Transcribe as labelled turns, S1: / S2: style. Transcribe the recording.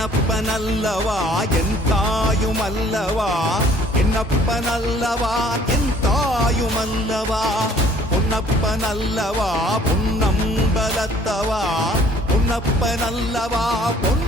S1: என்னப்பன் அல்லவா என் தாயும் அல்லவா என்னப்பன் அல்லவா என் தாயும் அல்லவா உன்னப்பன் அல்லவா பொன்